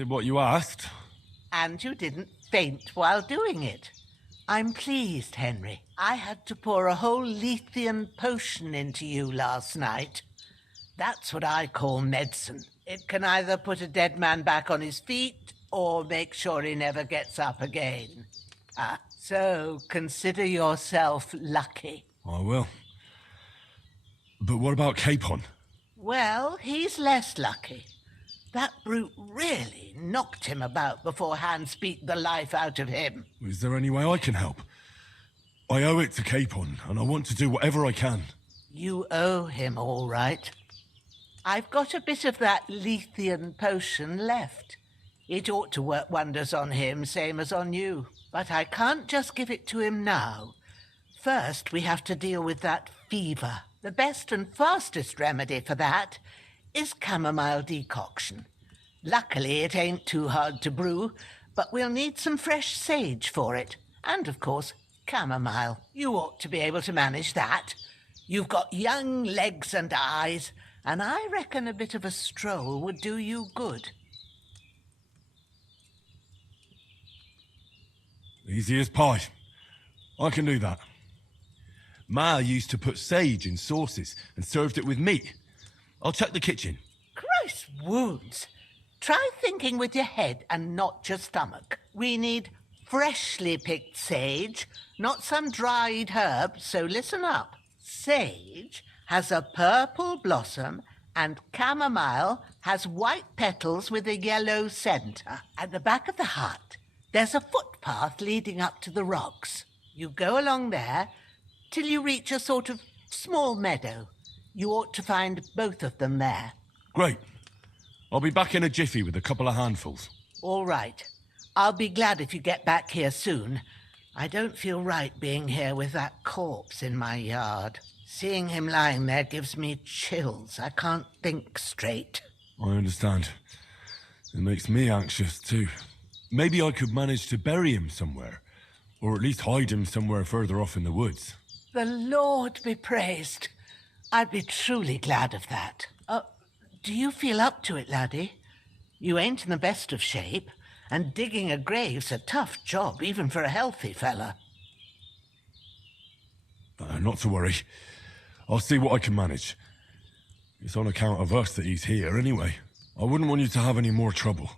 did what you asked. And you didn't faint while doing it. I'm pleased, Henry. I had to pour a whole Lethean potion into you last night. That's what I call medicine. It can either put a dead man back on his feet or make sure he never gets up again. So consider yourself lucky. I will. But what about Capon? Well, he's less lucky. That brute really knocked him about before Hans beat the life out of him. Is there any way I can help? I owe it to Capon, and I want to do whatever I can. You owe him, all right. I've got a bit of that Lethean potion left. It ought to work wonders on him, same as on you. But I can't just give it to him now. First, we have to deal with that fever. The best and fastest remedy for that is chamomile decoction. Luckily, it ain't too hard to brew, but we'll need some fresh sage for it. And, of course, chamomile. You ought to be able to manage that. You've got young legs and eyes, and I reckon a bit of a stroll would do you good. Easy as pie. I can do that. Ma used to put sage in sauces and served it with meat. I'll check the kitchen. Christ wounds! Try thinking with your head and not your stomach. We need freshly picked sage, not some dried herb, so listen up. Sage has a purple blossom and chamomile has white petals with a yellow centre. At the back of the hut, there's a footpath leading up to the rocks. You go along there till you reach a sort of small meadow. You ought to find both of them there. Great. I'll be back in a jiffy with a couple of handfuls. All right. I'll be glad if you get back here soon. I don't feel right being here with that corpse in my yard. Seeing him lying there gives me chills. I can't think straight. I understand. It makes me anxious too. Maybe I could manage to bury him somewhere, or at least hide him somewhere further off in the woods. The Lord be praised. I'd be truly glad of that. Do you feel up to it, laddie? You ain't in the best of shape, and digging a grave's a tough job, even for a healthy fella. Not to worry. I'll see what I can manage. It's on account of us that he's here anyway. I wouldn't want you to have any more trouble.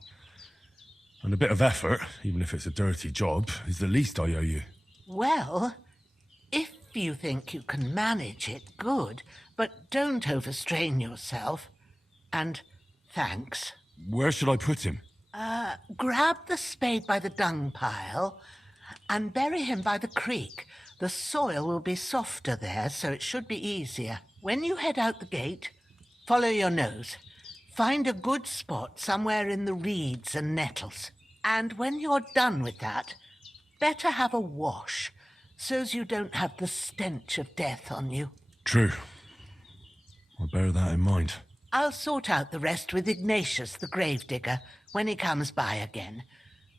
And a bit of effort, even if it's a dirty job, is the least I owe you. Well, if you think you can manage it, good, but don't overstrain yourself. And thanks. Where should I put him? Grab the spade by the dung pile and bury him by the creek. The soil will be softer there, so it should be easier. When you head out the gate, follow your nose. Find a good spot somewhere in the reeds and nettles. And when you're done with that, better have a wash, so's you don't have the stench of death on you. True. I'll bear that in mind. I'll sort out the rest with Ignatius, the gravedigger, when he comes by again,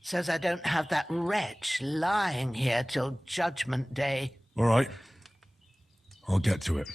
so's I don't have that wretch lying here till Judgment Day. All right. I'll get to it.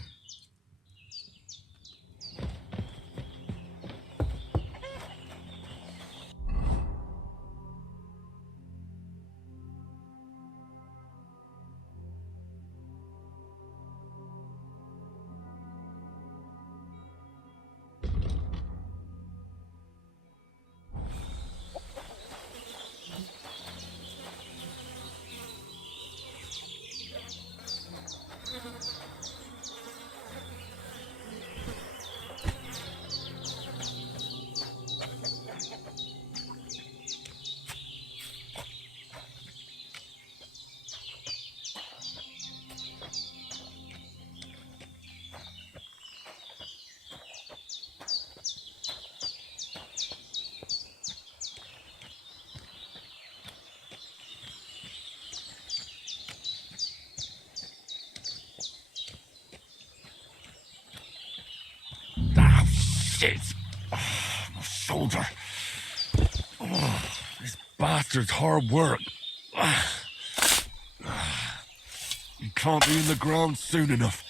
Shit! My shoulder. This bastard's hard work. You can't be in the ground soon enough.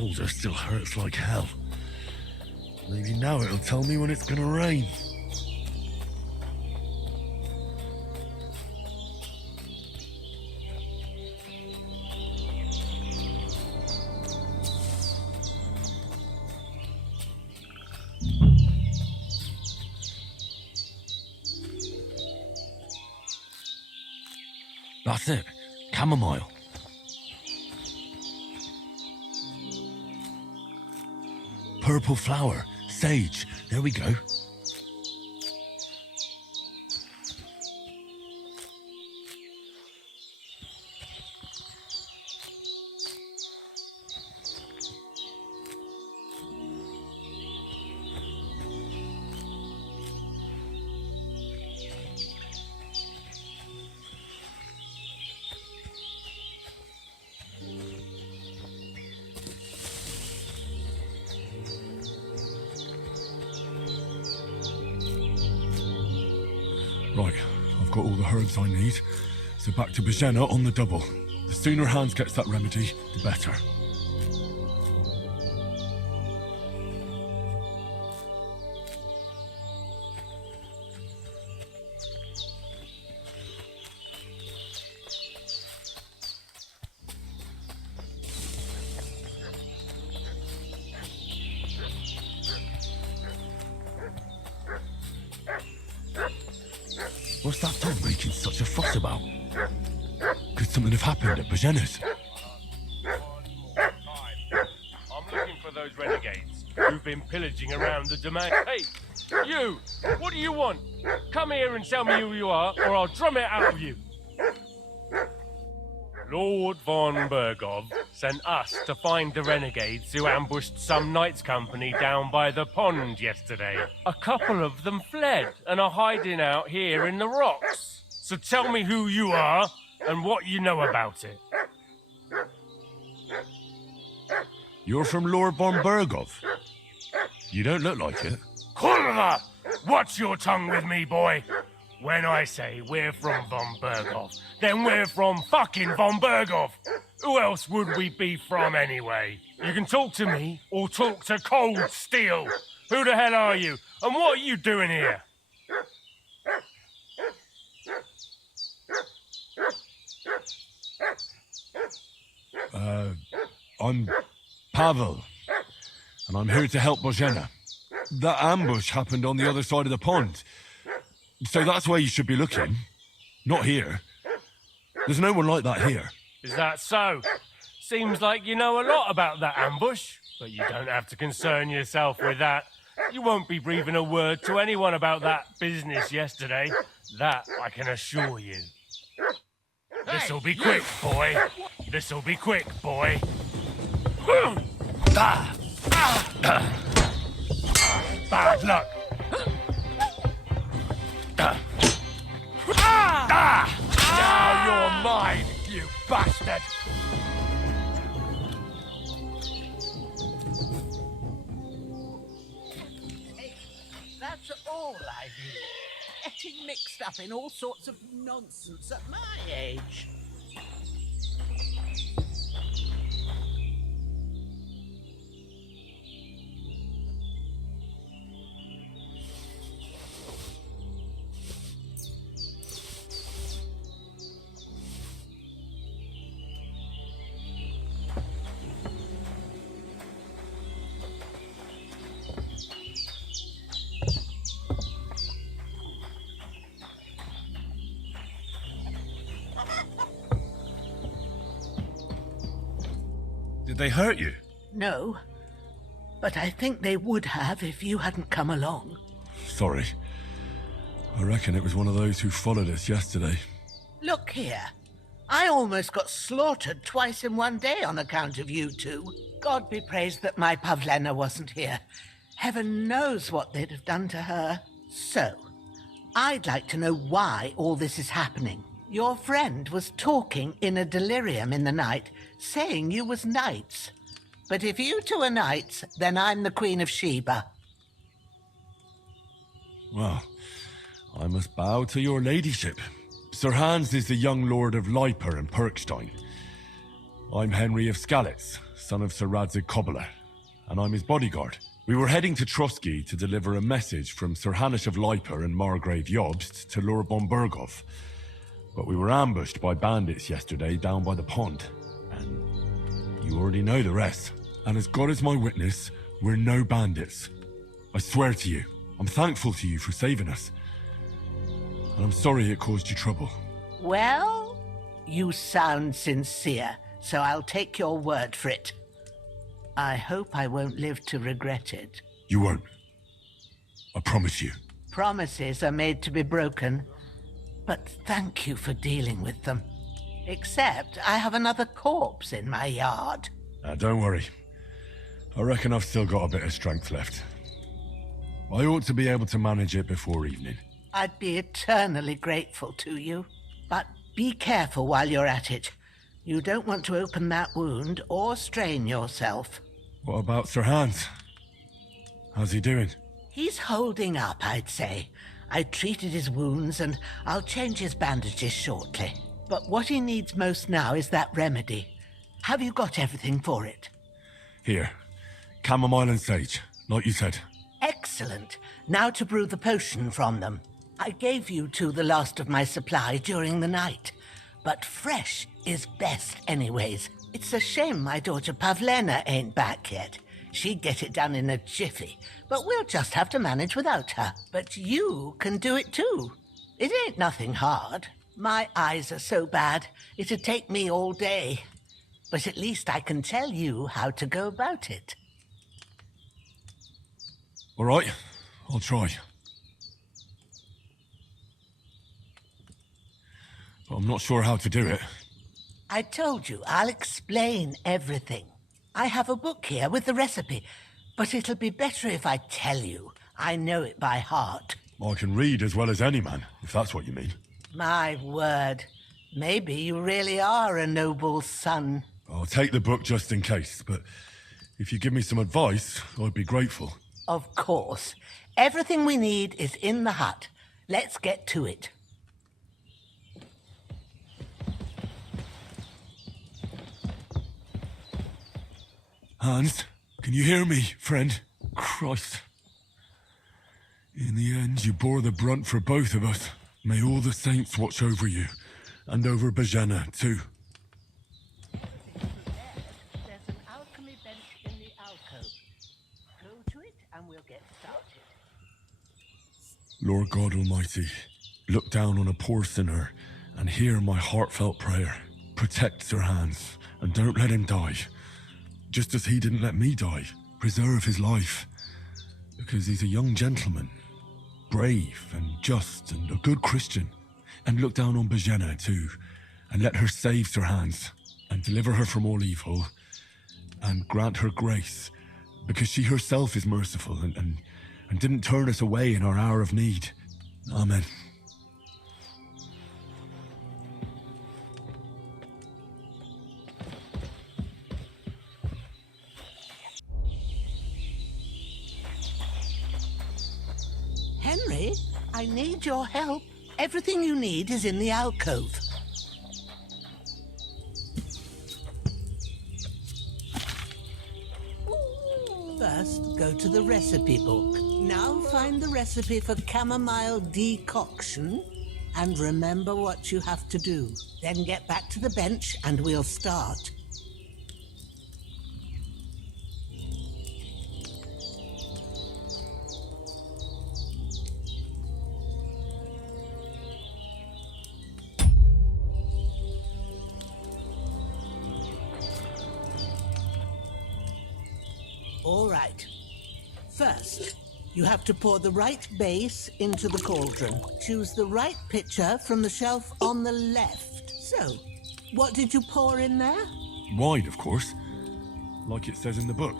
shoulder still hurts like hell. Maybe now it'll tell me when it's gonna rain. That's it. Chamomile. Purple flower. Sage. There we go. Right, I've got all the herbs I need, so back to Bajena on the double. The sooner Hans gets that remedy, the better. What's that dog making such a fuss about? Could something have happened at Bajena's? I'm looking for those renegades who've been pillaging around the domain. Hey, you! What do you want? Come here and tell me who you are, or I'll drum it out of you. Lord von Bergov sent us to find the renegades who ambushed some knights' company down by the pond yesterday. A couple of them fled and are hiding out here in the rocks. So tell me who you are and what you know about it. You're from Lord von Bergov? You don't look like it. Kurva! Watch your tongue with me, boy. When I say we're from von Bergov, then we're from fucking von Bergov. Who else would we be from anyway? You can talk to me or talk to cold steel. Who the hell are you? And what are you doing here? I'm Pavel, and I'm here to help Bojena. That ambush happened on the other side of the pond. So that's where you should be looking. Not here. There's no one like that here. Is that so? Seems like you know a lot about that ambush, but you don't have to concern yourself with that. You won't be breathing a word to anyone about that business yesterday. That I can assure you. This'll be quick, boy. This'll be quick, boy. Bad luck. Now you're mine, you bastard! Hey, that's all I do. Getting mixed up in all sorts of nonsense at my age. Did they hurt you? No, but I think they would have if you hadn't come along. Sorry. I reckon it was one of those who followed us yesterday. Look here. I almost got slaughtered twice in one day on account of you two. God be praised that my Pavlena wasn't here. Heaven knows what they'd have done to her. So, I'd like to know why all this is happening. Your friend was talking in a delirium in the night, saying you was knights. But if you two are knights, then I'm the Queen of Sheba. Well, I must bow to your ladyship. Sir Hans is the young lord of Leiper and Perkstein. I'm Henry of Skalitz, son of Sir Radzig Cobbler, and I'm his bodyguard. We were heading to Trotsky to deliver a message from Sir Hanish of Liper and Margrave Jobst to Lord Bombergov. But we were ambushed by bandits yesterday down by the pond, and you already know the rest. And as God is my witness, we're no bandits. I swear to you, I'm thankful to you for saving us. And I'm sorry it caused you trouble. Well, you sound sincere, so I'll take your word for it. I hope I won't live to regret it. You won't. I promise you. Promises are made to be broken, but thank you for dealing with them. Except I have another corpse in my yard. Don't worry. I reckon I've still got a bit of strength left. I ought to be able to manage it before evening. I'd be eternally grateful to you. But be careful while you're at it. You don't want to open that wound or strain yourself. What about Sir Hans? How's he doing? He's holding up, I'd say. I treated his wounds and I'll change his bandages shortly. But what he needs most now is that remedy. Have you got everything for it? Here. Chamomile and sage, like you said. Excellent. Now to brew the potion from them. I gave you two the last of my supply during the night. But fresh is best anyways. It's a shame my daughter Pavlena ain't back yet. She'd get it done in a jiffy, but we'll just have to manage without her. But you can do it too. It ain't nothing hard. My eyes are so bad, it'd take me all day. But at least I can tell you how to go about it. All right, I'll try. But I'm not sure how to do it. I told you, I'll explain everything. I have a book here with the recipe, but it'll be better if I tell you. I know it by heart. I can read as well as any man, if that's what you mean. My word. Maybe you really are a noble son. I'll take the book just in case, but if you give me some advice, I'd be grateful. Of course. Everything we need is in the hut. Let's get to it. Hans, can you hear me, friend? Christ. In the end, you bore the brunt for both of us. May all the saints watch over you, and over Bajana, too. There's an alchemy bench in the alcove. Go to it and we'll get started. Lord God Almighty, look down on a poor sinner and hear my heartfelt prayer. Protect Sir Hans, and don't let him die. Just as he didn't let me die. Preserve his life. Because he's a young gentleman. Brave and just and a good Christian. And look down on Bajena too. And let her save Sir Hans. And deliver her from all evil. And grant her grace. Because she herself is merciful and didn't turn us away in our hour of need. Amen. Henry, I need your help. Everything you need is in the alcove. First, go to the recipe book. Now find the recipe for chamomile decoction and remember what you have to do. Then get back to the bench and we'll start. All right. First, you have to pour the right base into the cauldron. Choose the right pitcher from the shelf on the left. So, what did you pour in there? Wide, of course. Like it says in the book.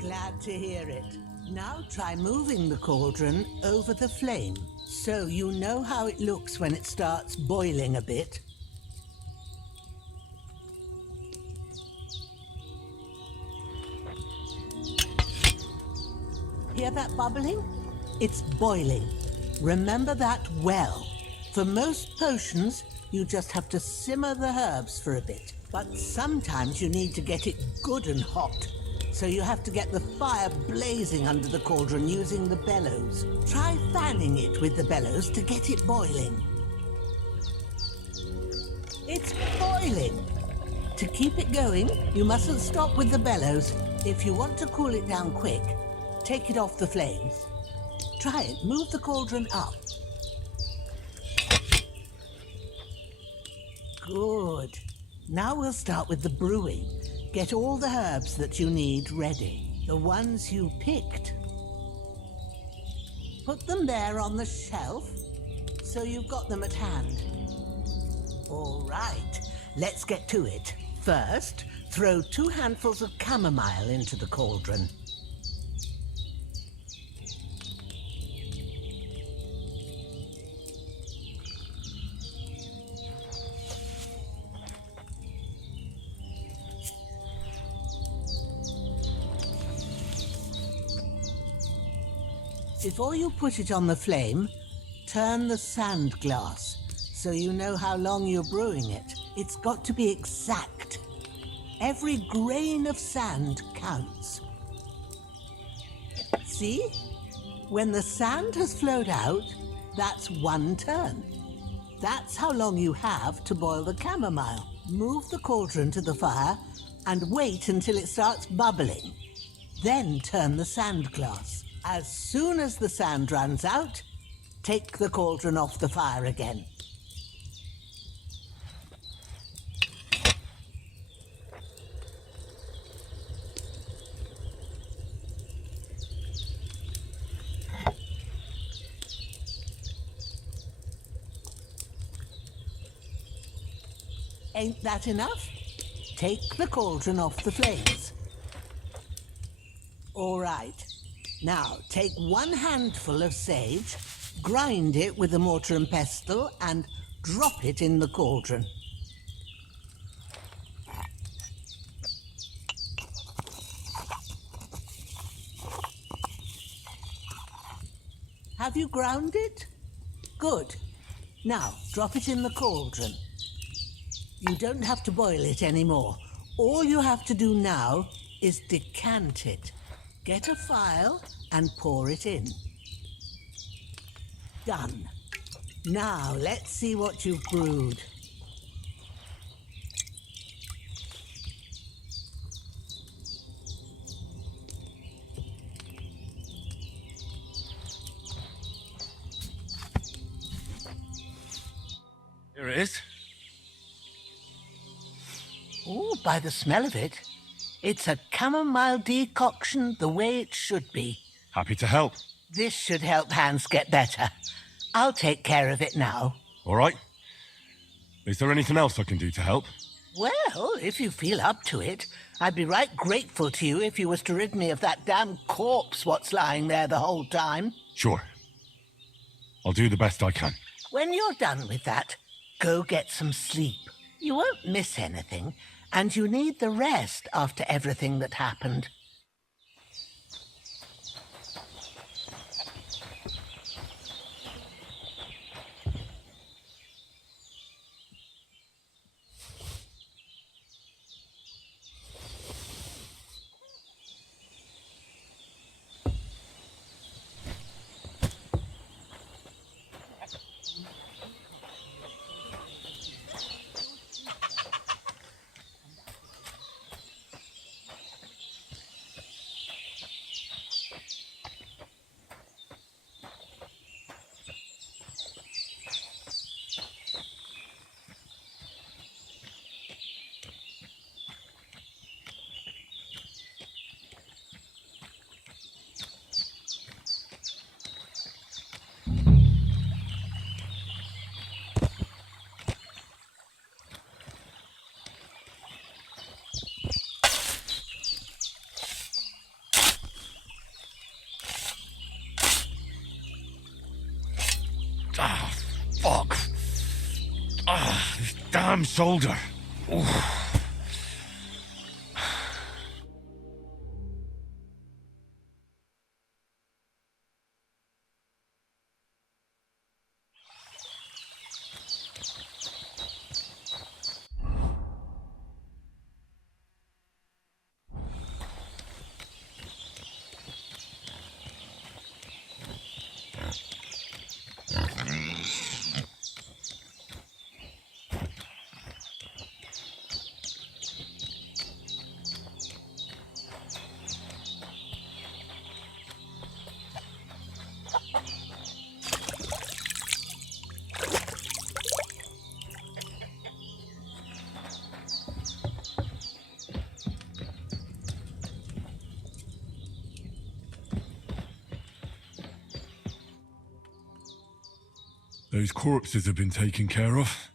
Glad to hear it. Now try moving the cauldron over the flame, so you know how it looks when it starts boiling a bit. Hear that bubbling? It's boiling. Remember that well. For most potions, You just have to simmer the herbs for a bit. But sometimes you need to get it good and hot. So you have to get the fire blazing under the cauldron using the bellows. Try fanning it with the bellows to get it boiling. It's boiling! To keep it going, you mustn't stop with the bellows. If you want to cool it down quick, take it off the flames. Try it. Move the cauldron up. Good. Now we'll start with the brewing. Get all the herbs that you need ready. The ones you picked. Put them there on the shelf, so you've got them at hand. All right, let's get to it. First, throw 2 handfuls of chamomile into the cauldron. Before you put it on the flame, turn the sand glass so you know how long you're brewing it. It's got to be exact. Every grain of sand counts. See? When the sand has flowed out, that's 1 turn. That's how long you have to boil the chamomile. Move the cauldron to the fire and wait until it starts bubbling. Then turn the sand glass. As soon as the sand runs out, take the cauldron off the fire again. Ain't that enough? Take the cauldron off the flames. All right. Now, take 1 handful of sage, grind it with a mortar and pestle, and drop it in the cauldron. Have you ground it? Good. Now, drop it in the cauldron. You don't have to boil it anymore. All you have to do now is decant it. Get a phial and pour it in. Done. Now, let's see what you've brewed. Here it is. Oh, by the smell of it, it's a chamomile decoction the way it should be. Happy to help. This should help Hans get better. I'll take care of it now. All right. Is there anything else I can do to help? Well, if you feel up to it, I'd be right grateful to you if you was to rid me of that damn corpse what's lying there the whole time. Sure. I'll do the best I can. When you're done with that, go get some sleep. You won't miss anything, and you need the rest after everything that happened. Ah, fuck. Ah, this damn shoulder. Oof. Those corpses have been taken care of.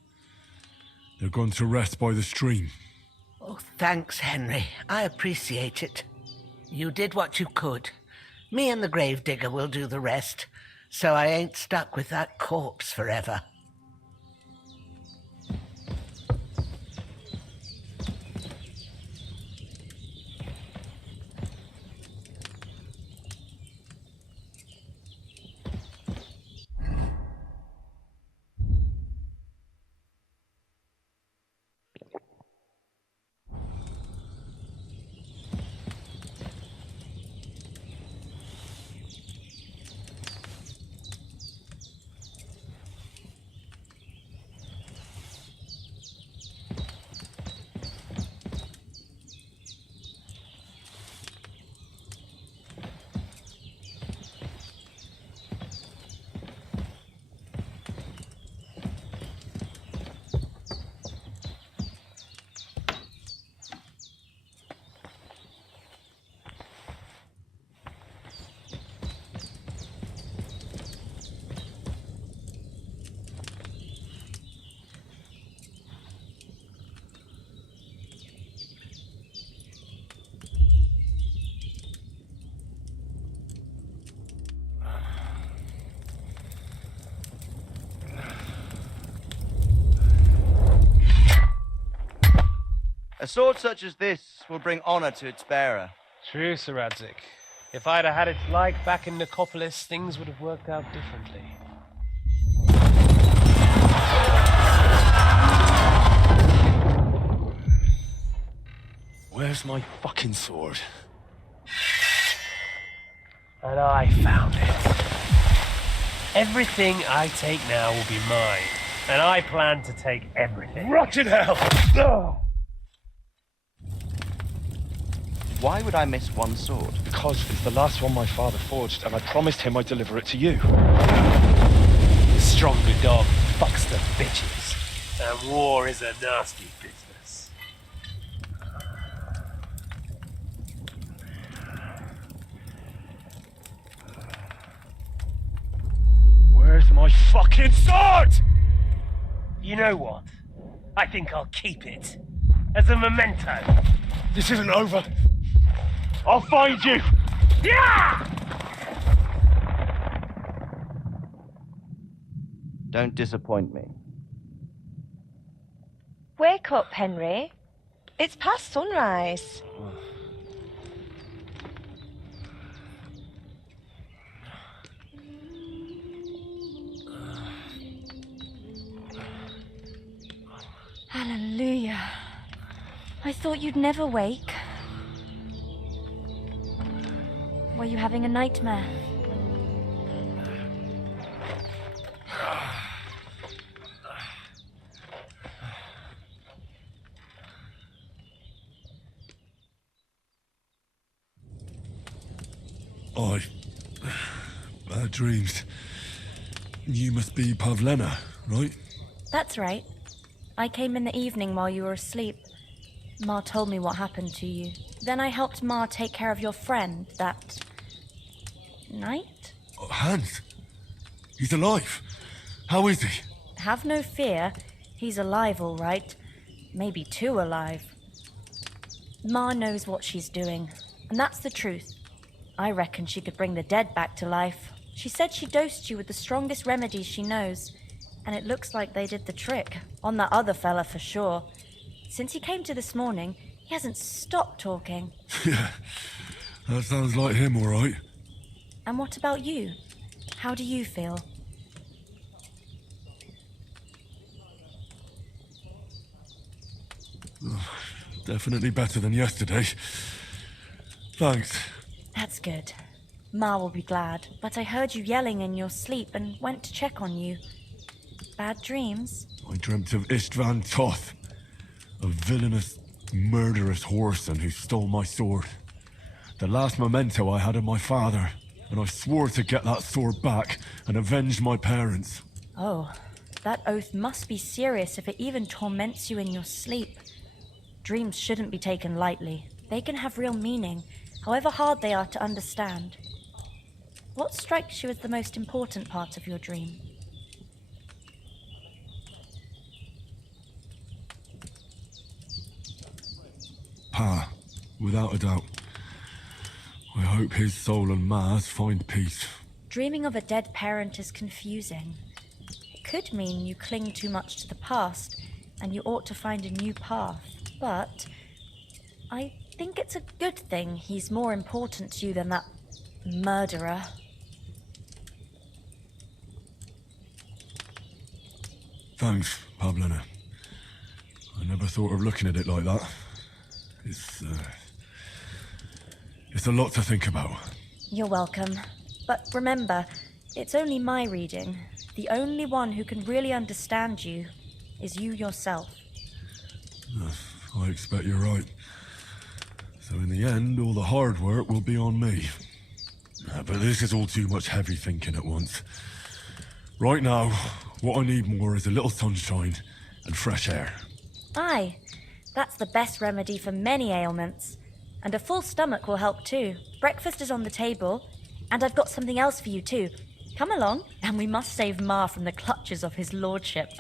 They're gone to rest by the stream. Oh, thanks, Henry. I appreciate it. You did what you could. Me and the gravedigger will do the rest, so I ain't stuck with that corpse forever. A sword such as this will bring honor to its bearer. True, Sir Radzik. If I'd have had its like back in Nicopolis, things would have worked out differently. Where's my fucking sword? And I found it. Everything I take now will be mine, and I plan to take everything. Rotten hell! Oh. Why would I miss one sword? Because it's the last one my father forged, and I promised him I'd deliver it to you. The stronger dog fucks the bitches, and war is a nasty business. Where's my fucking sword? You know what? I think I'll keep it. As a memento. This isn't over. I'll find you! Yeah! Don't disappoint me. Wake up, Henry. It's past sunrise. Hallelujah. I thought you'd never wake. Were you having a nightmare? Bad dreams. You must be Pavlena, right? That's right. I came in the evening while you were asleep. Ma told me what happened to you. Then I helped Ma take care of your friend that night? Oh, Hans. He's alive. How is he? Have no fear. He's alive, all right. Maybe too alive. Ma knows what she's doing, and that's the truth. I reckon she could bring the dead back to life. She said she dosed you with the strongest remedies she knows, and it looks like they did the trick. On that other fella for sure. Since he came to this morning, he hasn't stopped talking. Yeah, that sounds like him, all right. And what about you? How do you feel? Definitely better than yesterday. Thanks. That's good. Ma will be glad, but I heard you yelling in your sleep and went to check on you. Bad dreams? I dreamt of Istvan Toth, a villainous, murderous whoreson who stole my sword. The last memento I had of my father, and I swore to get that sword back and avenge my parents. Oh, that oath must be serious if it even torments you in your sleep. Dreams shouldn't be taken lightly. They can have real meaning, however hard they are to understand. What strikes you as the most important part of your dream? Pa, without a doubt. I hope his soul and Ma's find peace. Dreaming of a dead parent is confusing. It could mean you cling too much to the past, and you ought to find a new path. But I think it's a good thing he's more important to you than that murderer. Thanks, Pablina. I never thought of looking at it like that. It's a lot to think about. You're welcome. But remember, it's only my reading. The only one who can really understand you is you yourself. I expect you're right. So in the end, all the hard work will be on me. But this is all too much heavy thinking at once. Right now, what I need more is a little sunshine and fresh air. Aye, that's the best remedy for many ailments. And a full stomach will help too. Breakfast is on the table, and I've got something else for you too. Come along, and we must save Ma from the clutches of his lordship.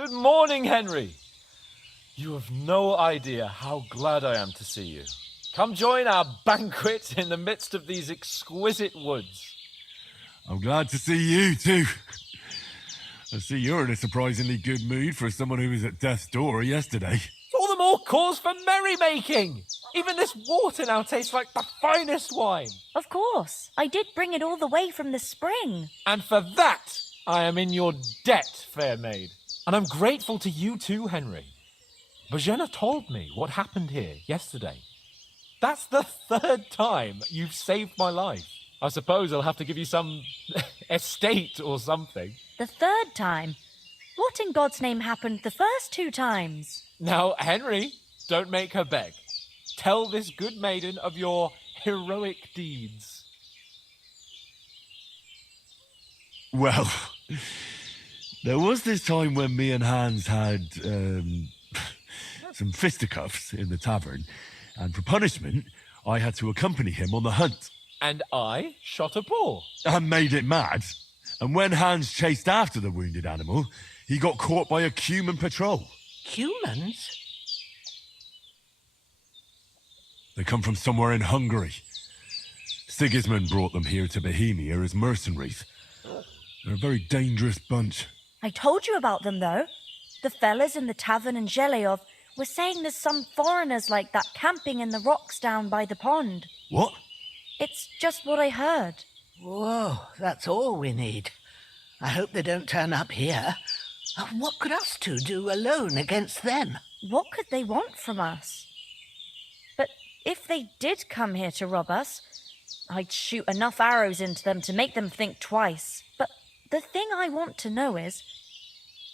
Good morning, Henry. You have no idea how glad I am to see you. Come join our banquet in the midst of these exquisite woods. I'm glad to see you, too. I see you're in a surprisingly good mood for someone who was at death's door yesterday. All the more cause for merrymaking. Even this water now tastes like the finest wine. Of course. I did bring it all the way from the spring. And for that, I am in your debt, fair maid. And I'm grateful to you too, Henry. Bojena told me what happened here yesterday. That's the 3rd time you've saved my life. I suppose I'll have to give you some estate or something. The 3rd time? What in God's name happened the first 2 times? Now, Henry, don't make her beg. Tell this good maiden of your heroic deeds. Well, there was this time when me and Hans had some fisticuffs in the tavern, and for punishment, I had to accompany him on the hunt. And I shot a boar. And made it mad. And when Hans chased after the wounded animal, he got caught by a human patrol. Humans? They come from somewhere in Hungary. Sigismund brought them here to Bohemia as mercenaries. They're a very dangerous bunch. I told you about them, though. The fellas in the tavern in Zheleyov were saying there's some foreigners like that camping in the rocks down by the pond. What? It's just what I heard. Whoa, that's all we need. I hope they don't turn up here. What could us two do alone against them? What could they want from us? But if they did come here to rob us, I'd shoot enough arrows into them to make them think twice. But the thing I want to know is,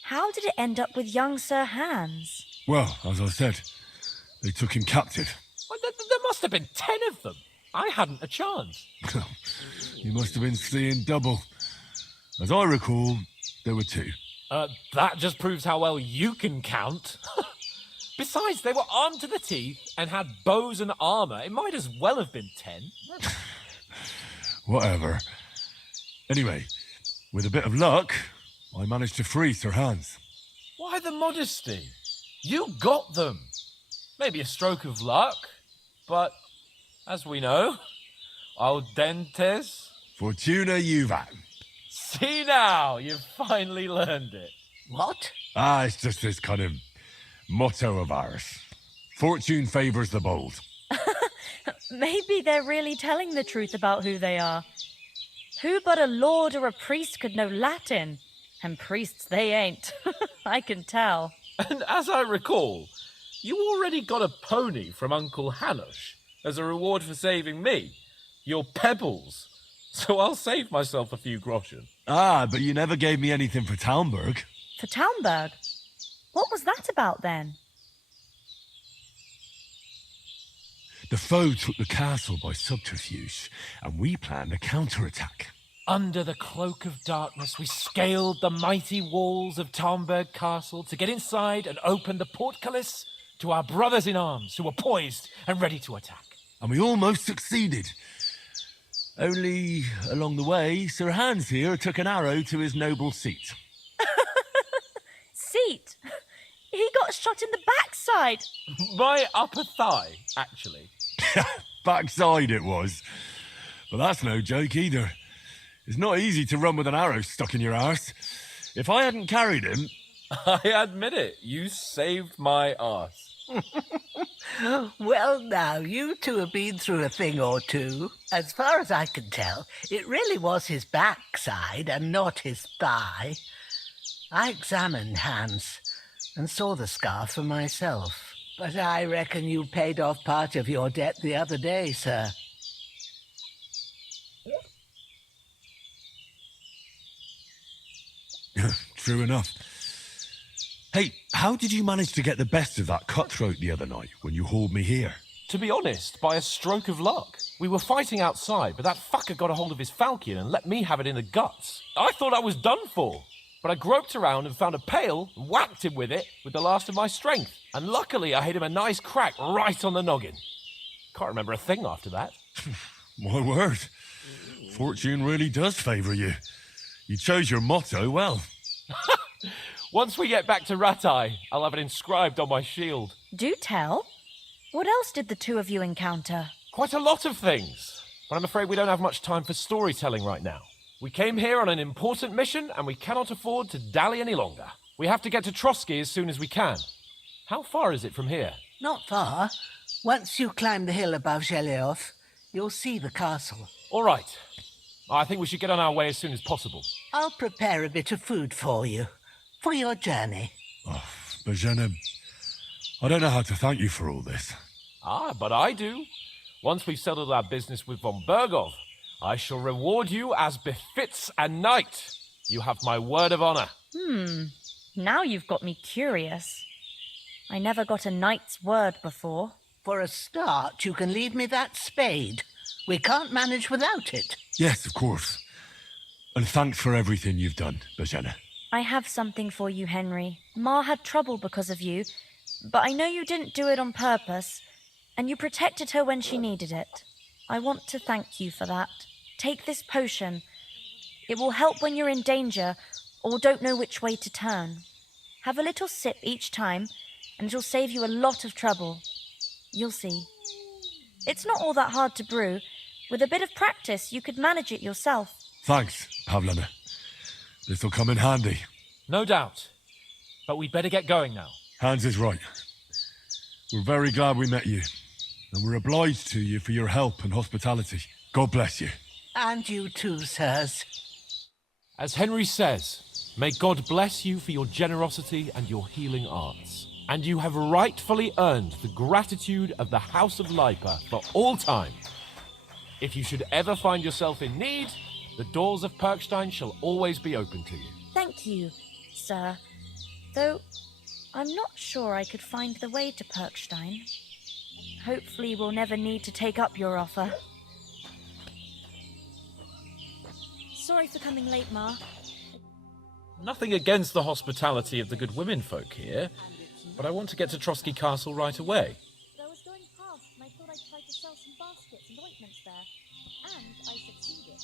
how did it end up with young Sir Hans? Well, as I said, they took him captive. Well, there must have been 10 of them. I hadn't a chance. You must have been seeing double. As I recall, there were 2. That just proves how well you can count. Besides, they were armed to the teeth and had bows and armor. It might as well have been 10. Whatever. Anyway, with a bit of luck, I managed to free Sir Hans. Why the modesty? You got them. Maybe a stroke of luck, but as we know, audentes. Fortuna juvat. See now, you've finally learned it. What? It's just this kind of motto of ours. Fortune favors the bold. Maybe they're really telling the truth about who they are. Who but a lord or a priest could know Latin? And priests they ain't. I can tell. And as I recall, you already got a pony from Uncle Hanush as a reward for saving me. Your pebbles. So I'll save myself a few groschen. But you never gave me anything for Talmberg. For Talmberg? What was that about then? The foe took the castle by subterfuge, and we planned a counterattack. Under the cloak of darkness, we scaled the mighty walls of Talmberg Castle to get inside and open the portcullis to our brothers in arms who were poised and ready to attack. And we almost succeeded. Only, along the way, Sir Hans here took an arrow to his noble seat. Seat? He got shot in the backside. My upper thigh, actually. Backside it was. But that's no joke either. It's not easy to run with an arrow stuck in your arse. If I hadn't carried him... I admit it, you saved my arse. Well, now, you two have been through a thing or two. As far as I can tell, it really was his backside and not his thigh. I examined Hans and saw the scar for myself. But I reckon you paid off part of your debt the other day, sir. True enough. Hey, how did you manage to get the best of that cutthroat the other night when you hauled me here? To be honest, by a stroke of luck. We were fighting outside, but that fucker got a hold of his falchion and let me have it in the guts. I thought I was done for, but I groped around and found a pail and whacked him with it with the last of my strength. And luckily, I hit him a nice crack right on the noggin. Can't remember a thing after that. My word. Fortune really does favour you. You chose your motto well. Once we get back to Ratai, I'll have it inscribed on my shield. Do tell. What else did the two of you encounter? Quite a lot of things. But I'm afraid we don't have much time for storytelling right now. We came here on an important mission, and we cannot afford to dally any longer. We have to get to Trotsky as soon as we can. How far is it from here? Not far. Once you climb the hill above Zhelioth, you'll see the castle. All right. I think we should get on our way as soon as possible. I'll prepare a bit of food for you, for your journey. Oh, Bozhena, I don't know how to thank you for all this. Ah, but I do. Once we've settled our business with von Bergov, I shall reward you as befits a knight. You have my word of honor. Now you've got me curious. I never got a knight's word before. For a start, you can leave me that spade. We can't manage without it. Yes, of course. And thanks for everything you've done, Bozhena. I have something for you, Henry. Ma had trouble because of you, but I know you didn't do it on purpose, and you protected her when she needed it. I want to thank you for that. Take this potion. It will help when you're in danger or don't know which way to turn. Have a little sip each time, and it'll save you a lot of trouble. You'll see. It's not all that hard to brew. With a bit of practice, you could manage it yourself. Thanks, Pavlana. This'll come in handy. No doubt. But we'd better get going now. Hans is right. We're very glad we met you, and we're obliged to you for your help and hospitality. God bless you. And you too, sirs. As Henry says, may God bless you for your generosity and your healing arts. And you have rightfully earned the gratitude of the House of Lipa for all time. If you should ever find yourself in need, the doors of Perkstein shall always be open to you. Thank you, sir. Though I'm not sure I could find the way to Perkstein. Hopefully we'll never need to take up your offer. Sorry for coming late, Ma. Nothing against the hospitality of the good women folk here, but I want to get to Trotsky Castle right away. I was going past and I thought I'd try to sell some baskets and ointments there. And I succeeded.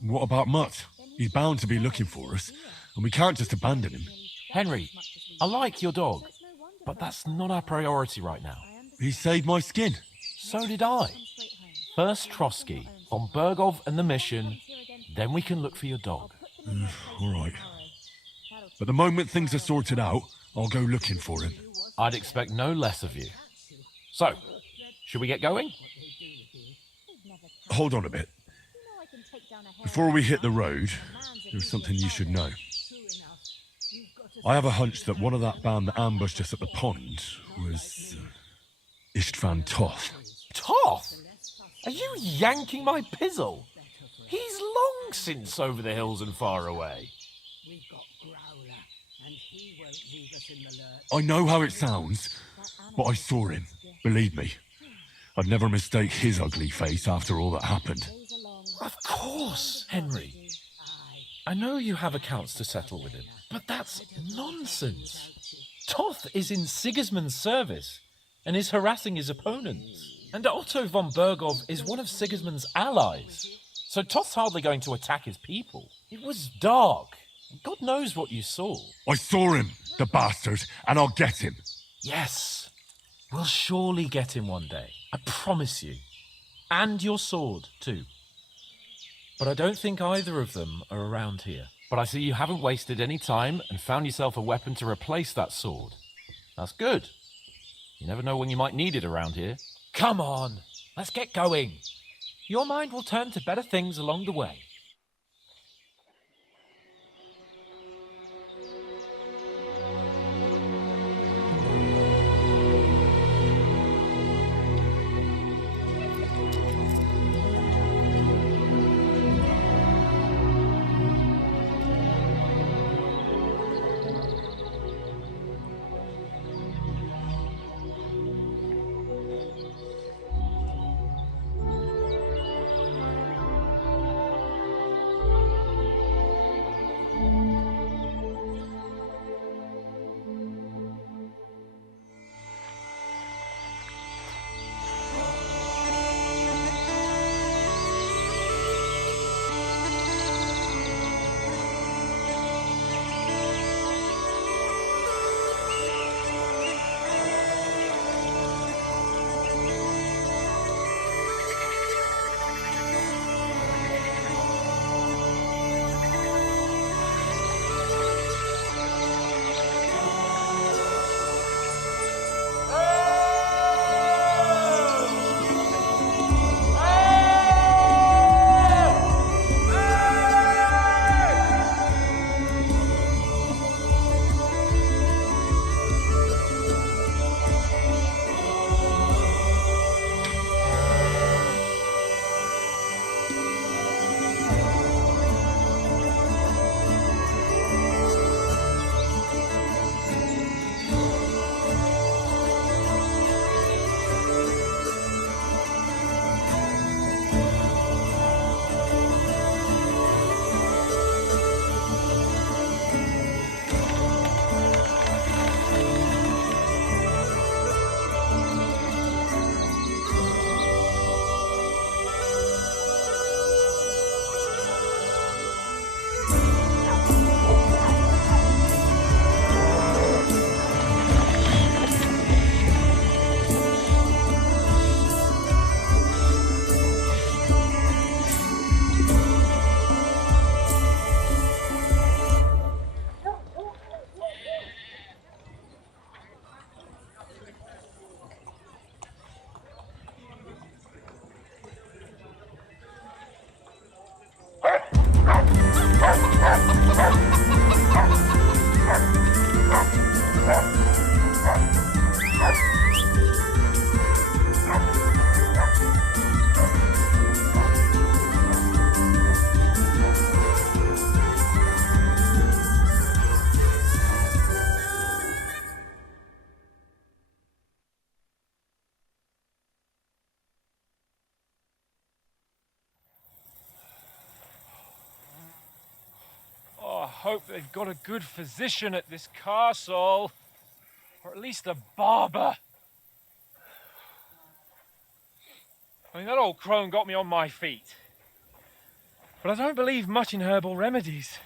What about Mutt? He's bound to be looking for us, and we can't just abandon him. Henry, I like your dog, but that's not our priority right now. He saved my skin. So did I. First Trotsky, von Bergov and the mission, then we can look for your dog. All right. But the moment things are sorted out, I'll go looking for him. I'd expect no less of you. So, should we get going? Hold on a bit. Before we hit the road, there's something you should know. I have a hunch that one of that band that ambushed us at the pond was Istvan Toth. Toth? Are you yanking my pizzle? He's long since over the hills and far away. I know how it sounds, but I saw him. Believe me. I'd never mistake his ugly face after all that happened. Of course, Henry. I know you have accounts to settle with him, but that's nonsense. Toth is in Sigismund's service and is harassing his opponents. And Otto von Bergov is one of Sigismund's allies. So Toth's hardly going to attack his people. It was dark. God knows what you saw. I saw him, the bastard, and I'll get him. Yes. We'll surely get him one day. I promise you. And your sword, too. But I don't think either of them are around here. But I see you haven't wasted any time and found yourself a weapon to replace that sword. That's good. You never know when you might need it around here. Come on, let's get going. Your mind will turn to better things along the way. hope they've got a good physician at this castle. Or at least a barber. I mean, that old crone got me on my feet. But I don't believe much in herbal remedies.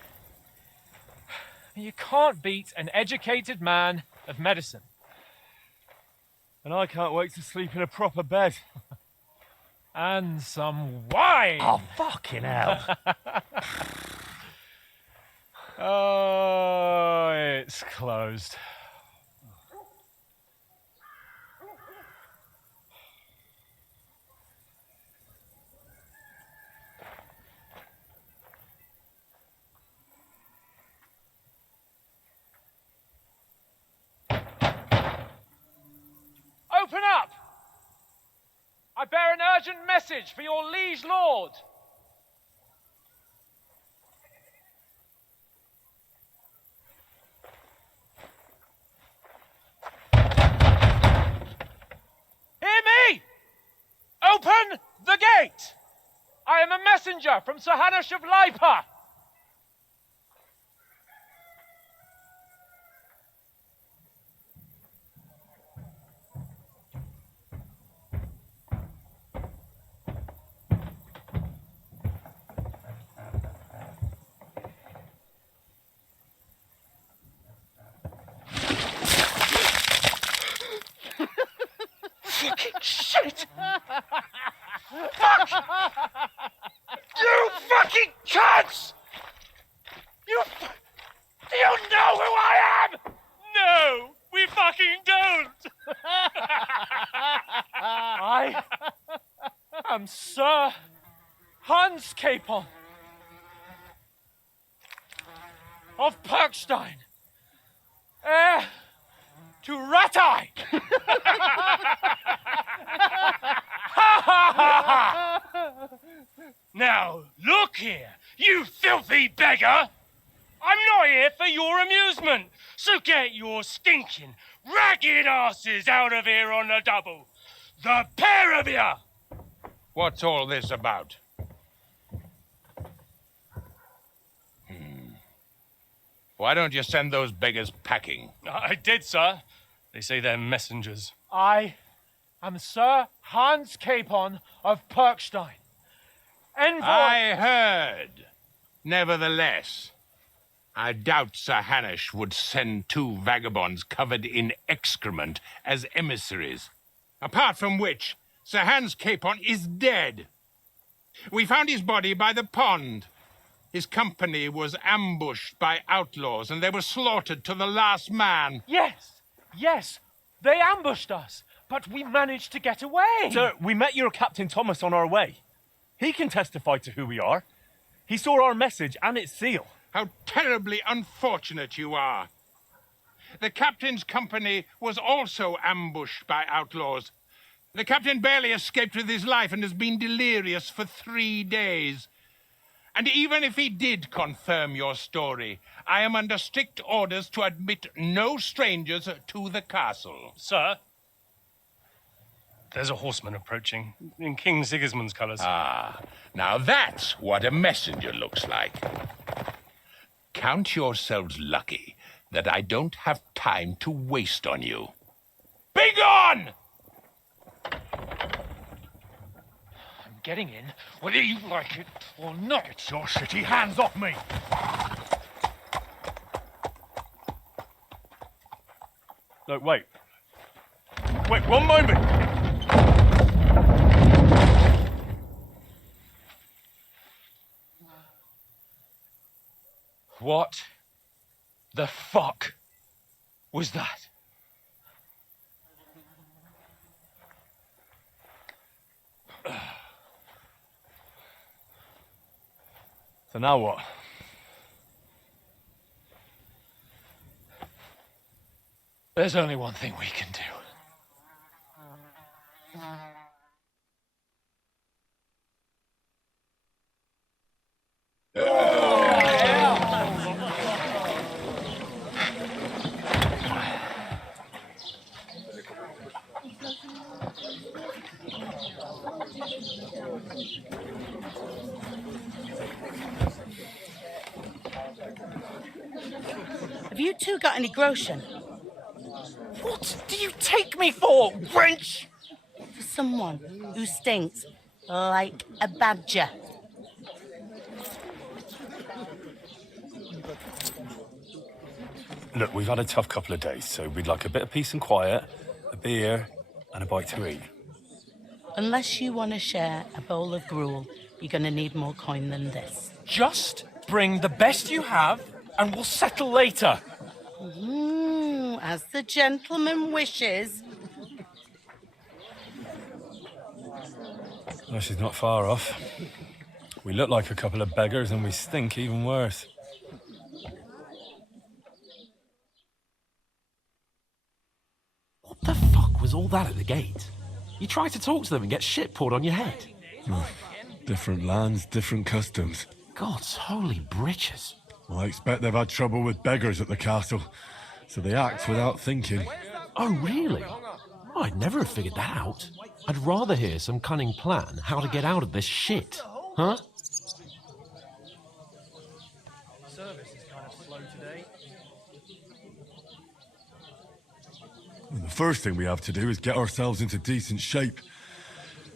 You can't beat an educated man of medicine. And I can't wait to sleep in a proper bed. And some wine! Oh, fucking hell. Oh, it's closed. Open up! I bear an urgent message for your liege lord. Hear me! Open the gate! I am a messenger from Sir Hanush of Lipa. Fucking shit! Fuck! You fucking cunts! Do you know who I am? No, we fucking don't! I am Sir Hans Capon of Perkstein, heir to Ratai! Now, look here, you filthy beggar! I'm not here for your amusement, so get your stinking, ragged asses out of here on the double. The pair of you! What's all this about? Why don't you send those beggars packing? I did, sir. They say they're messengers. I am Sir Hans Capon of Perkstein. Envoy... I heard. Nevertheless, I doubt Sir Hanush would send two vagabonds covered in excrement as emissaries. Apart from which, Sir Hans Capon is dead. We found his body by the pond. His company was ambushed by outlaws, and they were slaughtered to the last man. Yes, they ambushed us, but we managed to get away. Sir, we met your Captain Thomas on our way. He can testify to who we are. He saw our message and its seal. How terribly unfortunate you are. The captain's company was also ambushed by outlaws. The captain barely escaped with his life and has been delirious for 3 days. And even if he did confirm your story, I am under strict orders to admit no strangers to the castle. Sir, there's a horseman approaching in King Sigismund's colours. Ah, now that's what a messenger looks like. Count yourselves lucky that I don't have time to waste on you. Be gone! I'm getting in, whether you like it or not. Get your shitty hands off me! No, wait. Wait, one moment! What the fuck was that? So now what? There's only one thing we can do. Have you two got any groschen? What do you take me for, wench? For someone who stinks like a badger. Look, we've had a tough couple of days, so we'd like a bit of peace and quiet, a beer, and a bite to eat. Unless you want to share a bowl of gruel, you're going to need more coin than this. Just bring the best you have, and we'll settle later. As the gentleman wishes. Well, she's not far off. We look like a couple of beggars, and we stink even worse. What the fuck was all that at the gate? You try to talk to them and get shit poured on your head. Different lands, different customs. God's holy britches. Well, I expect they've had trouble with beggars at the castle, so they act without thinking. Oh, really? Oh, I'd never have figured that out. I'd rather hear some cunning plan how to get out of this shit. Huh? Service is kind of slow today. Well, the first thing we have to do is get ourselves into decent shape.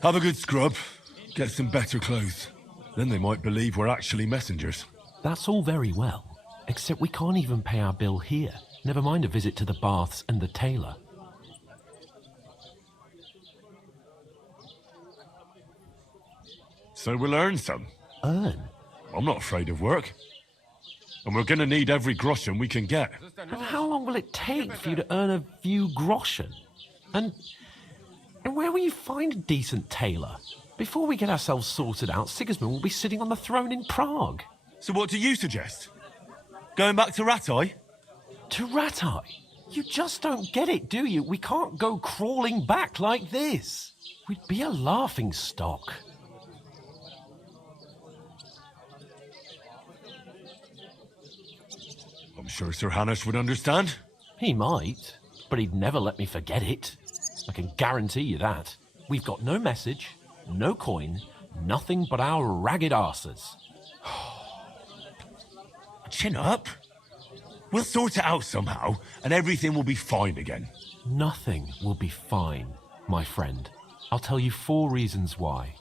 Have a good scrub, get some better clothes. Then they might believe we're actually messengers. That's all very well, except we can't even pay our bill here. Never mind a visit to the baths and the tailor. So we'll earn some. Earn? I'm not afraid of work. And we're going to need every groschen we can get. And how long will it take for you to earn a few groschen? And where will you find a decent tailor? Before we get ourselves sorted out, Sigismund will be sitting on the throne in Prague. So what do you suggest? Going back to Ratai? To Ratai? You just don't get it, do you? We can't go crawling back like this. We'd be a laughing stock. I'm sure Sir Hanush would understand. He might, but he'd never let me forget it. I can guarantee you that. We've got no message, no coin, nothing but our ragged arses. Chin up. We'll sort it out somehow, and everything will be fine again. Nothing will be fine, my friend. I'll tell you 4 reasons why.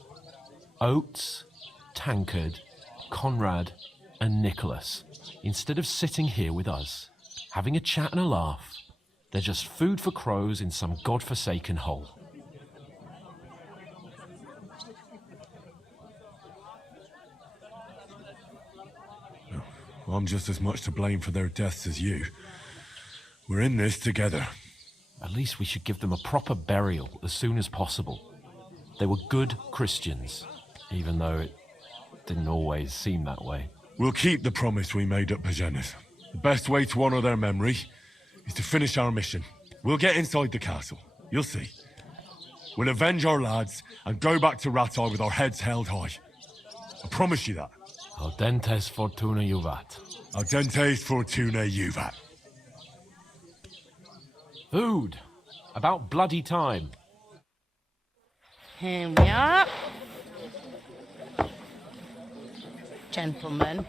Oates, Tankard, Conrad, and Nicholas, instead of sitting here with us, having a chat and a laugh, they're just food for crows in some godforsaken hole. I'm just as much to blame for their deaths as you. We're in this together. At least we should give them a proper burial as soon as possible. They were good Christians, even though it didn't always seem that way. We'll keep the promise we made at Pagenis. The best way to honor their memory is to finish our mission. We'll get inside the castle. You'll see. We'll avenge our lads and go back to Ratai with our heads held high. I promise you that. Audentes fortuna juvat. Audentes fortuna juvat. Food. About bloody time. Here we are. Gentlemen.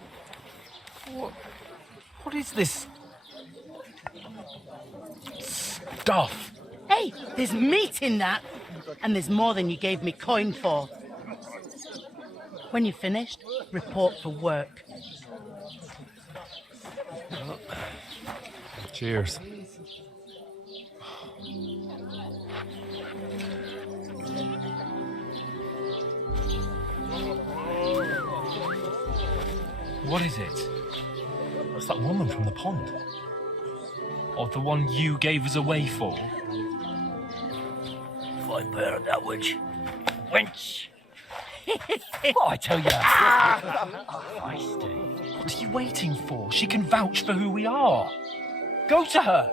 What is this stuff? Hey, there's meat in that. And there's more than you gave me coin for. When you're finished, report for work. Cheers. What is it? That's that woman from the pond. Or the one you gave us away for? Fight better that witch. Wench! What I tell you? Feisty. What are you waiting for? She can vouch for who we are. Go to her.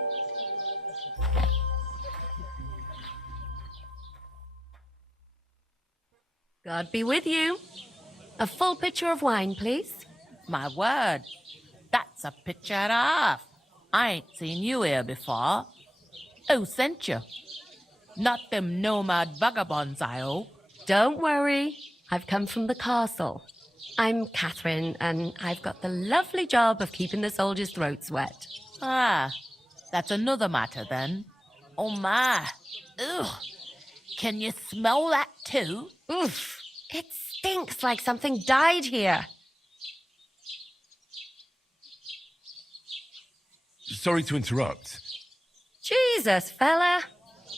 God be with you. A full pitcher of wine, please. My word, that's a picture and a half. I ain't seen you here before. Who sent you? Not them nomad vagabonds, I hope. Don't worry. I've come from the castle. I'm Catherine, and I've got the lovely job of keeping the soldiers' throats wet. Ah, that's another matter then. Oh my. Ugh. Can you smell that too? Oof. It stinks like something died here. Sorry to interrupt. Jesus, fella.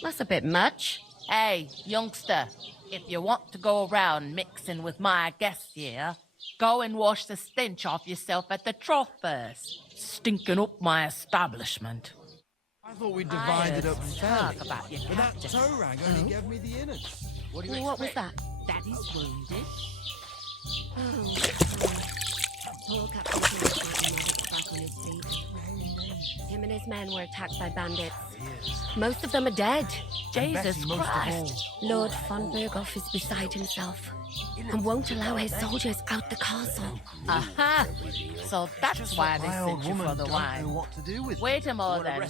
That's a bit much. Hey, youngster, if you want to go around mixing with my guests here, go and wash the stench off yourself at the trough first. Stinking up my establishment. I thought we divided up fairly, about your but that toe rag only gave me the innards. What do you What was that? Daddy's wounded. Poor Captain Kingston back on his feet. Him and his men were attacked by bandits. Most of them are dead. Jesus Christ. Lord von Berghoff is beside himself and won't allow his soldiers out the castle. Aha! So that's why they My old sent you woman for the don't wine. know what to do with Wait a it. moment then.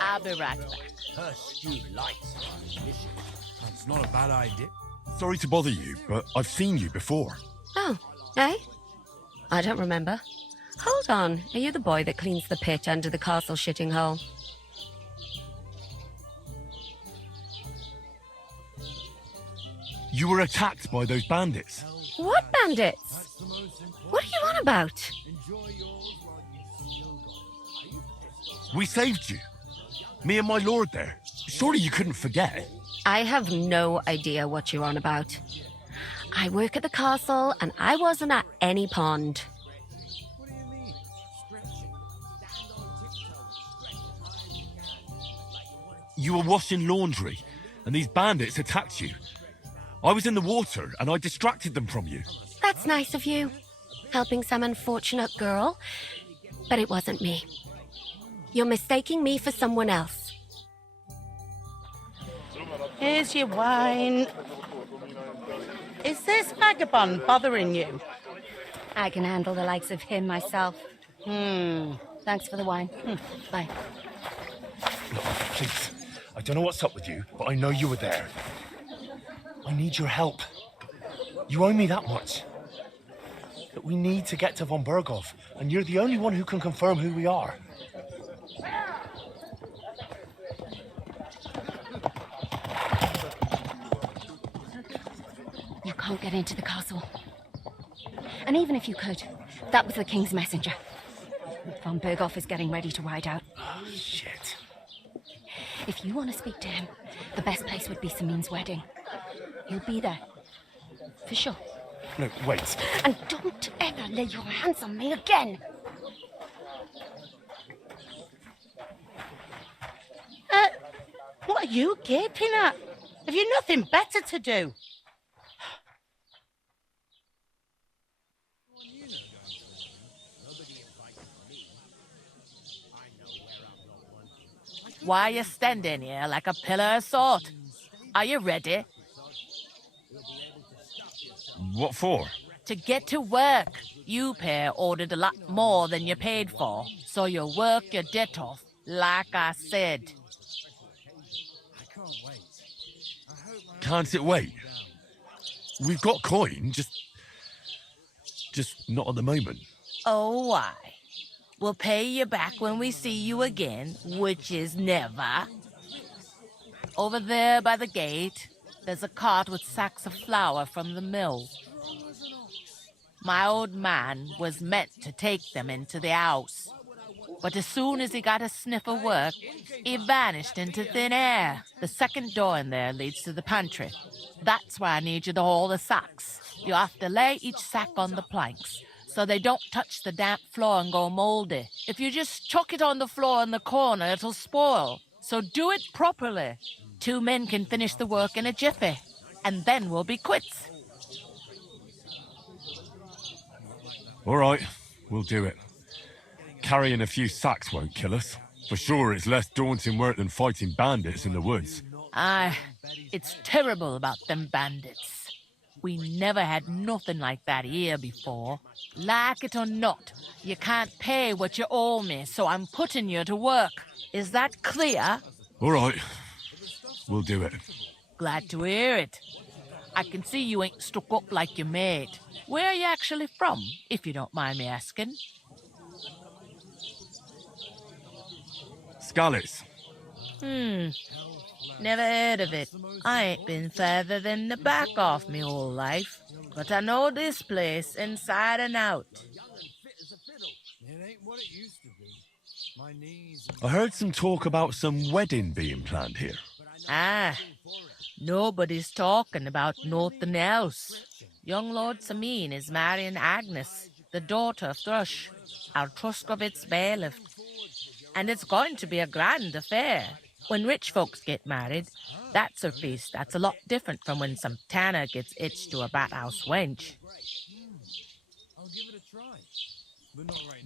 I'll be right back. Her stewed lights. That's not a bad idea. Sorry to bother you, but I've seen you before. Oh, eh? I don't remember. Hold on, are you the boy that cleans the pit under the castle shitting hole? You were attacked by those bandits. What bandits? What are you on about? We saved you. Me and my lord there. Surely you couldn't forget. I have no idea what you're on about. I work at the castle and I wasn't at any pond. You were washing laundry, and these bandits attacked you. I was in the water, and I distracted them from you. That's nice of you, helping some unfortunate girl, but it wasn't me. You're mistaking me for someone else. Here's your wine. Is this vagabond bothering you? I can handle the likes of him myself. Thanks for the wine. Bye. Look, please. I don't know what's up with you, but I know you were there. I need your help. You owe me that much. But we need to get to von Berghoff, and you're the only one who can confirm who we are. You can't get into the castle. And even if you could, that was the king's messenger. Von Berghoff is getting ready to ride out. Oh, shit. If you want to speak to him, the best place would be Samin's wedding. He'll be there. For sure. No, wait. And don't ever lay your hands on me again! What are you gaping at? Have you nothing better to do? Why are you standing here like a pillar of salt? Are you ready? What for? To get to work. You pair ordered a lot more than you paid for, so you'll work your debt off, like I said. Can't it wait? We've got coin, just not at the moment. Oh, why? We'll pay you back when we see you again, which is never. Over there by the gate, there's a cart with sacks of flour from the mill. My old man was meant to take them into the house, but as soon as he got a sniff of work, he vanished into thin air. The second door in there leads to the pantry. That's why I need you to haul the sacks. You have to lay each sack on the planks, so they don't touch the damp floor and go moldy. If you just chuck it on the floor in the corner, it'll spoil. So do it properly. 2 men can finish the work in a jiffy, and then we'll be quits. All right, we'll do it. Carrying a few sacks won't kill us. For sure, it's less daunting work than fighting bandits in the woods. Aye, it's terrible about them bandits. We never had nothing like that here before. Like it or not, you can't pay what you owe me, so I'm putting you to work. Is that clear? All right, we'll do it. Glad to hear it. I can see you ain't stuck up like your mate. Where are you actually from, if you don't mind me asking? Scallis. Never heard of it. I ain't been further than the back off me whole life. But I know this place inside and out. I heard some talk about some wedding being planned here. Ah, nobody's talking about nothing else. Young Lord Sameen is marrying Agnes, the daughter of Thrush, our Truscovitz bailiff. And it's going to be a grand affair. When rich folks get married, that's a feast that's a lot different from when some tanner gets hitched to a bat-house wench.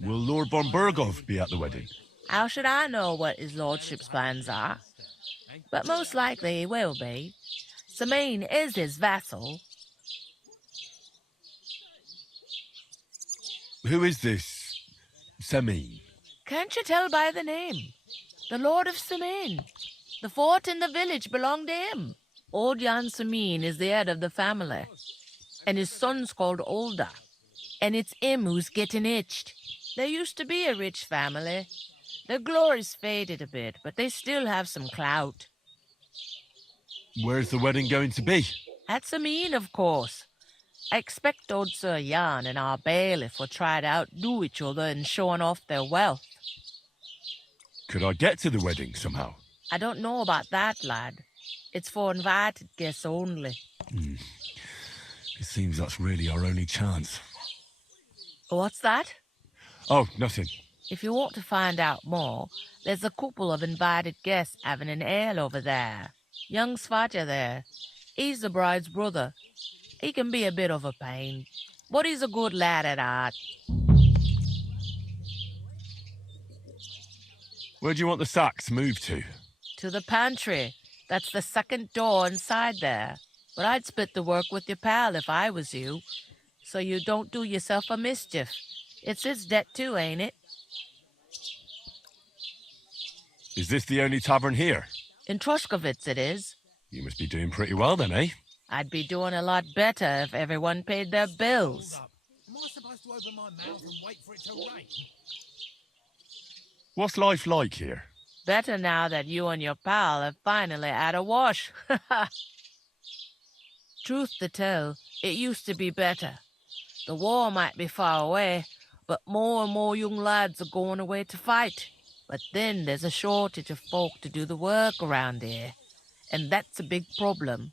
Will Lord von Burgov be at the wedding? How should I know what his lordship's plans are? But most likely he will be. Sameen is his vassal. Who is this Sameen? Can't you tell by the name? The Lord of Sameen. The fort in the village belonged to him. Old Jan Sameen is the head of the family. And his son's called Olda. And it's him who's getting itched. There used to be a rich family. Their glory's faded a bit, but they still have some clout. Where's the wedding going to be? At Sameen, of course. I expect old Sir Jan and our bailiff will try to outdo each other in showing off their wealth. Could I get to the wedding somehow? I don't know about that, lad. It's for invited guests only. It seems that's really our only chance. What's that? Oh, nothing. If you want to find out more, there's a couple of invited guests having an ale over there. Young Svatja there. He's the bride's brother. He can be a bit of a pain, but he's a good lad at heart. Where do you want the sacks moved to? To the pantry. That's the second door inside there. But I'd split the work with your pal if I was you, so you don't do yourself a mischief. It's his debt too, ain't it? Is this the only tavern here? In Truscovitz it is. You must be doing pretty well then, eh? I'd be doing a lot better if everyone paid their bills. Am I supposed to open my mouth and wait for it to rain? What's life like here? Better now that you and your pal have finally had a wash. Truth to tell, it used to be better. The war might be far away, but more and more young lads are going away to fight. But then there's a shortage of folk to do the work around here, and that's a big problem.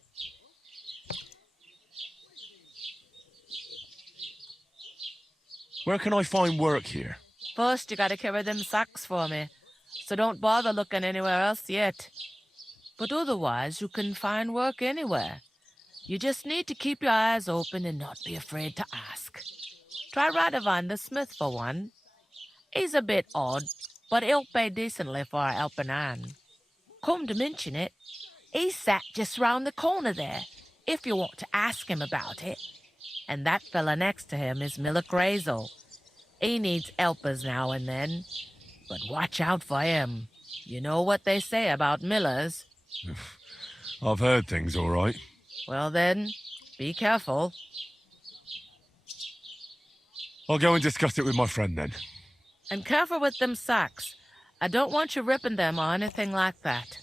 Where can I find work here? First, you gotta carry them sacks for me, so don't bother looking anywhere else yet. But otherwise, you can find work anywhere. You just need to keep your eyes open and not be afraid to ask. Try Radovan the smith for one. He's a bit odd, but he'll pay decently for a helping hand. Come to mention it, he's sat just round the corner there, if you want to ask him about it. And that fella next to him is Miller Crazel. He needs helpers now and then, but watch out for him. You know what they say about Millers. I've heard things all right. Well then, be careful. I'll go and discuss it with my friend then. And careful with them sacks. I don't want you ripping them or anything like that.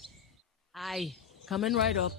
Aye, coming right up.